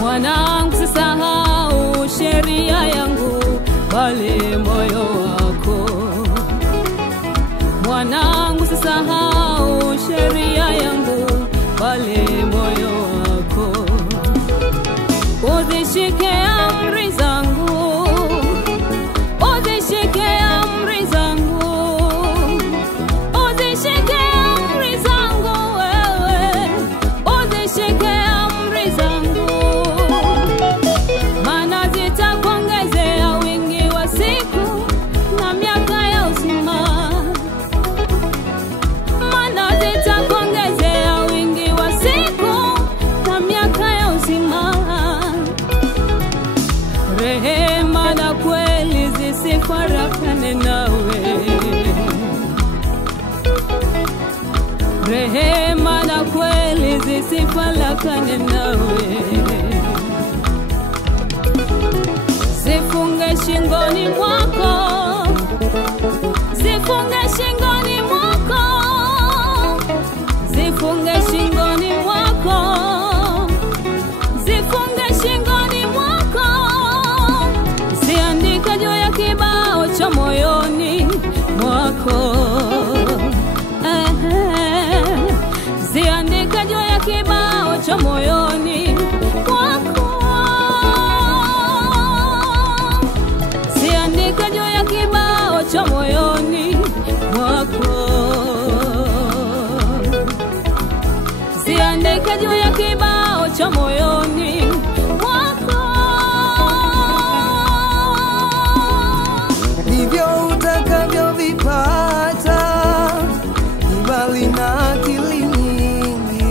Mwanangu usisahau sheria yangu bali moyo wako. Mwanangu usisahau sheria yangu bali moyo wako. Uzishike amri zangu, uzishike amri zangu, uzishike amri zangu wewe, uzishike amri zangu. Maana zitakuongezea wingi wa siku na miaka ya uzima. Maana zitakuongezea wingi wa siku na miaka ya uzima. Rehema na kweli zisifarakane nawe. Rehema na kweli zisifarakane nawe. Zifunge shingoni mwako, zifunge shingoni mwako, zifunge shingoni mwako, zifunge shingoni mwako. Ziandika juu ya kibao cha moyoni mwako. Ziandika juu ya kibao cha moyoni mwako. Ziandika juu ya kibao cha moyoni mwako. Ziandika juu ya kibao cha moyoni mwako. Ndivyo utakavyovipata kibali na akili nyingi.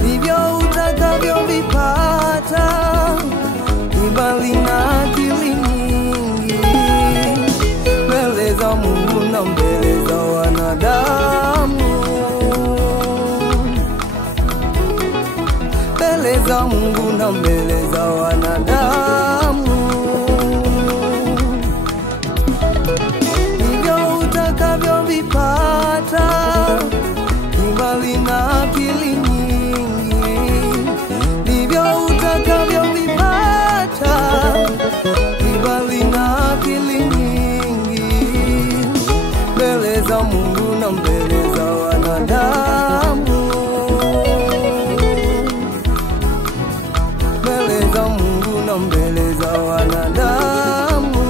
Ndivyo utakavyovipata kibali na akili nyingi. Mbele za Mungu na mbele za wanadamu. Mbele za Mungu na mbele za wanadamu. Ndivyo utakavyovipata kibali na akili nyingi. Ndivyo utakavyovipata kibali na akili nyingi. Mbele za Mungu na mbele za wanadamu. Mbele za Mungu na mbele za wanadamu.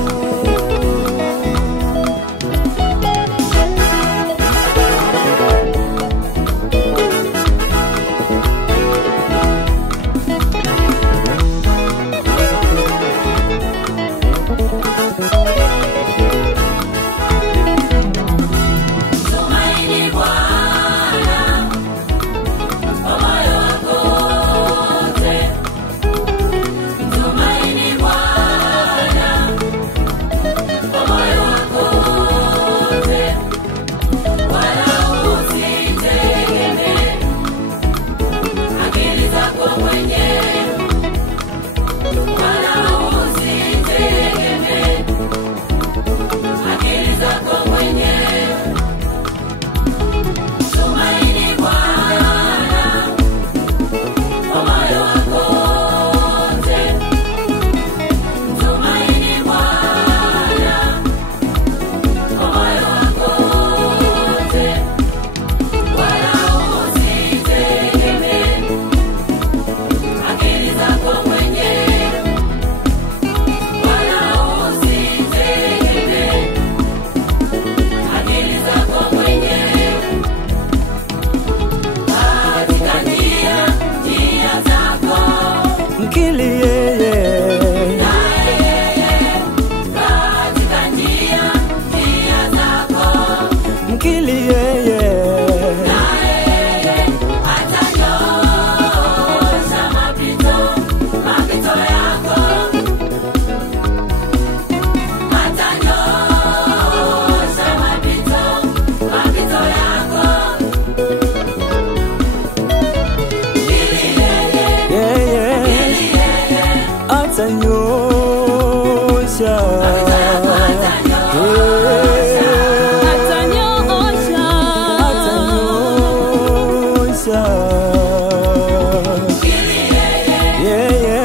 yeye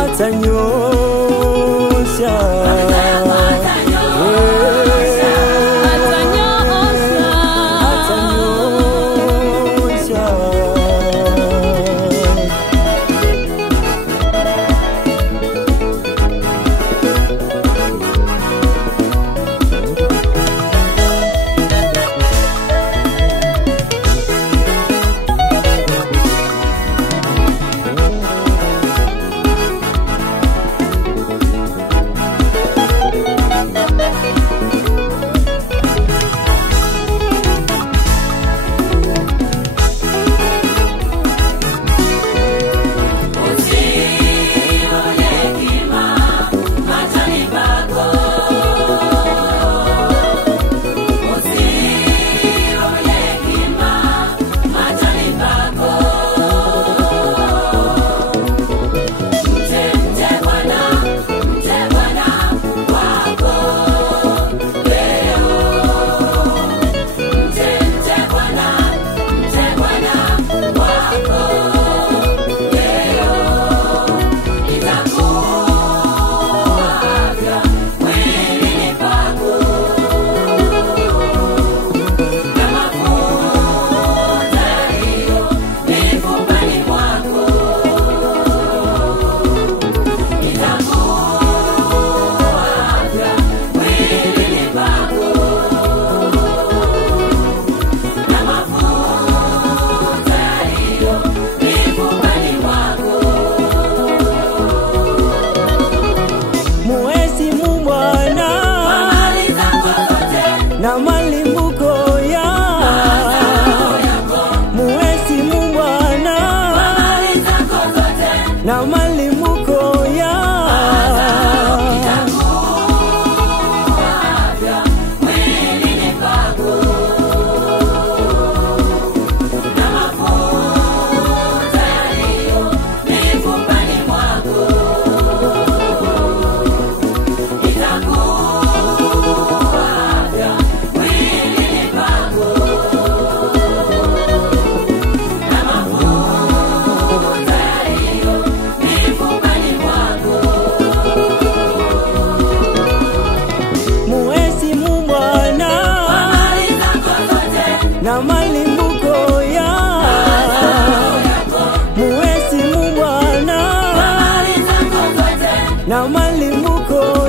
atanyosha, na malimbuko ya muheshimu Bwana na malimbuko ya na malimbuko ya muheshimu Bwana na malimbuko